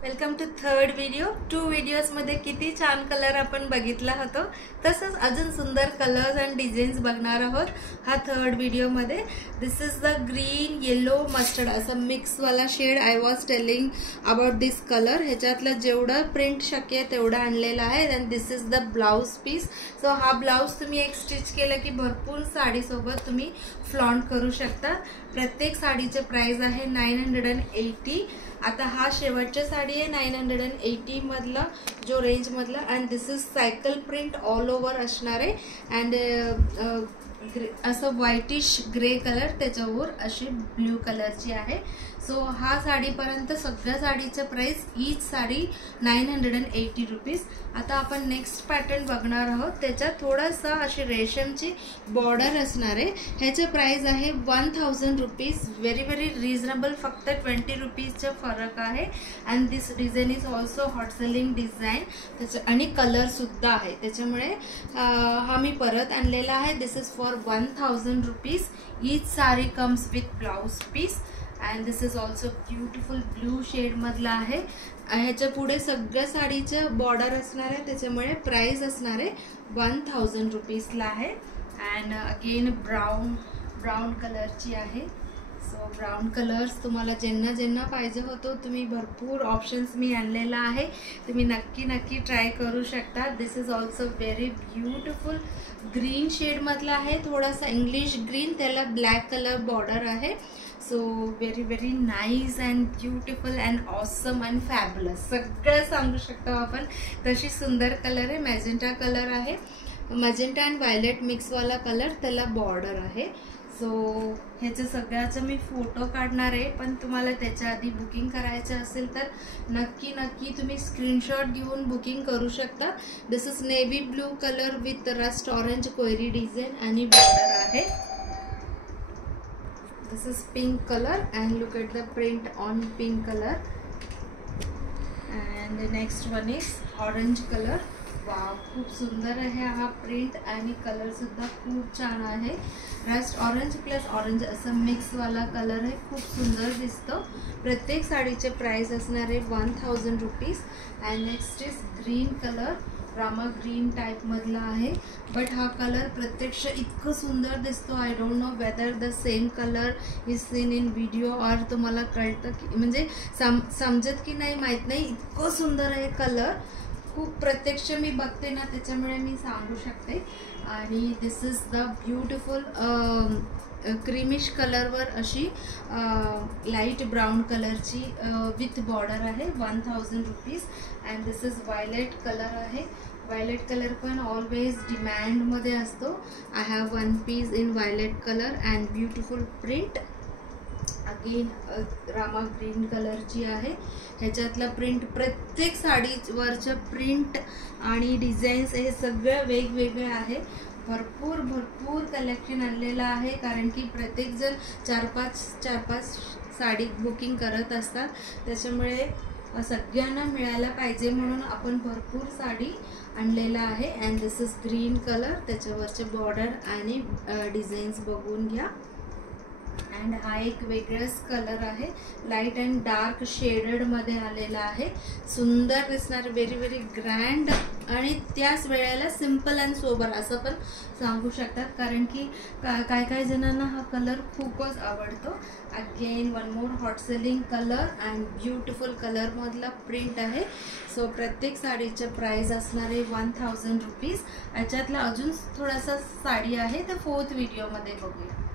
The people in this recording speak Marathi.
Welcome to third video. 2 videos मध्ये किती छान कलर आपण बघितला होतो, तसंच अजून सुंदर कलर्स अँड डिझाईन्स बघणार आहोत हा थर्ड व्हिडिओ मध्ये। This is the green yellow mustard असा मिक्स वाला शेड। I was telling about this colour. ह्याच्यातलं जेवढं प्रिंट शक्य आहे तेवढं आणलेलं आहे। And this is the blouse piece. So हा ब्लाउज तुम्ही एक स्टिच केलं की भरपूर साडी सोबत तुम्ही फ्लॉन्ट करू शकता। प्रत्येक साडीचे प्राइस आहे 980। आता हा शेवटची साडी आहे 980 मधला जो रेंज मधला। And this is cycle print all over असणार आहे। अँड असं व्हाइटिश ग्रे कलर त्याच्यावर अशी ब्ल्यू कलरची आहे। सो हा साडीपर्यंत सगळ्या साडीचं प्राइस ईच साडी 980 रुपीज। आता आपण नेक्स्ट पॅटर्न बघणार आहोत। त्याच्यात थोडासा अशी रेशमची बॉर्डर असणार आहे। ह्याचे प्राइस आहे 1000 रुपीज। व्हेरी व्हेरी रिजनेबल, फक्त 20 रुपीजचा फरक आहे। And this design is also hot selling design त्याचं आणि कलर सुद्धा आहे, त्याच्यामुळे हा मी परत आणलेला आहे। This is for 1000 rupees. Each sari comes with blouse piece. And this is also beautiful blue shade मधला आहे। ह्याच्या पुढे सगळ्या साडीचं बॉर्डर असणार आहे, त्याच्यामुळे प्राइस असणार आहे 1000 रुपीजला आहे। अँड अगेन ब्राऊन कलरची आहे। सो ब्राऊन कलर्स तुम्हाला ज्यांना पाहिजे होतो तुम्ही भरपूर ऑप्शन्स मी आणलेला आहे, तुम्ही नक्की ट्राय करू शकता। This is also very beautiful green shade मधला आहे, थोडासा इंग्लिश ग्रीन, त्याला ब्लॅक कलर बॉर्डर आहे। So very very nice and beautiful and awesome and fabulous सगळं सांगू शकतो आपण। तशी सुंदर कलर आहे, मॅजेंटा कलर आहे, मॅजेंटा अँड व्हायलेट मिक्सवाला कलर, त्याला बॉर्डर आहे। सो ह्याचं सगळ्याचं मी फोटो काढणार आहे, पण तुम्हाला त्याच्या आधी बुकिंग करायचं असेल तर नक्की तुम्ही स्क्रीनशॉट घेऊन बुकिंग करू शकता। This is navy blue colour with rust orange कोयरी डिझाईन आणि बॉर्डर आहे। This is pink color and look at the print on pink color. And the next one is orange color. Wow, खूप सुंदर आहे हा प्रिंट आणि कलर सुद्धा खूप छान आहे। रस्ट ऑरेंज प्लस ऑरेंज असं मिक्स वाला कलर आहे, खूप सुंदर दिसतो। प्रत्येक साडीचे प्राइस असणार आहे 1000 rupees. And next is green colour, Rama green type मधला आहे, बट हा कलर प्रत्यक्ष इतकं सुंदर दिसतो। I don't know whether the same colour is seen in video और तुम्हाला कळतं की म्हणजे समजत की नाही माहीत नाही, इतकं सुंदर आहे कलर। खूप प्रत्यक्ष मी बघते ना, त्याच्यामुळे मी सांगू शकते। आणि this is the beautiful creamish कलरवर अशी लाईट ब्राऊन कलरची विथ बॉर्डर आहे, 1000 rupees. And this is violet colour आहे। व्हायलेट कलर पण ऑलवेज डिमांडमध्ये असतो। I have one piece in violet colour and beautiful print. Again Rama green कलरची आहे। ह्याच्यातला प्रिंट प्रत्येक साडीवरचं प्रिंट आणि डिझाईन्स हे सगळं वेगवेगळे आहे। भरपूर कलेक्शन आणलेलं आहे, कारण की प्रत्येक जण 4-5 साडी बुकिंग करत असतात, त्याच्यामुळे सगळ्यांना मिळायला पाहिजे म्हणून आपण भरपूर साडी आणलेला आहे। And this is green colour, त्याच्यावरचे बॉर्डर आणि डिझाईन्स बघून घ्या। अँड हा एक वेगळाच कलर आहे, लाईट अँड डार्क शेडेड मध्ये आलेला आहे। सुंदर दिसणार, व्हेरी व्हेरी ग्रँड आणि त्याच वेळेला सिंपल अँड सोबर असं पण सांगू शकतात, कारण की काही जणांना हा कलर खूपच आवडतो। Again one more hot selling colour and beautiful colour मधला प्रिंट आहे। सो प्रत्येक साडीचं प्राइस असणार आहे 1000 रुपीज। याच्यातला अजून थोडासा साडी आहे, तर 4th व्हिडिओ मध्ये बघूया।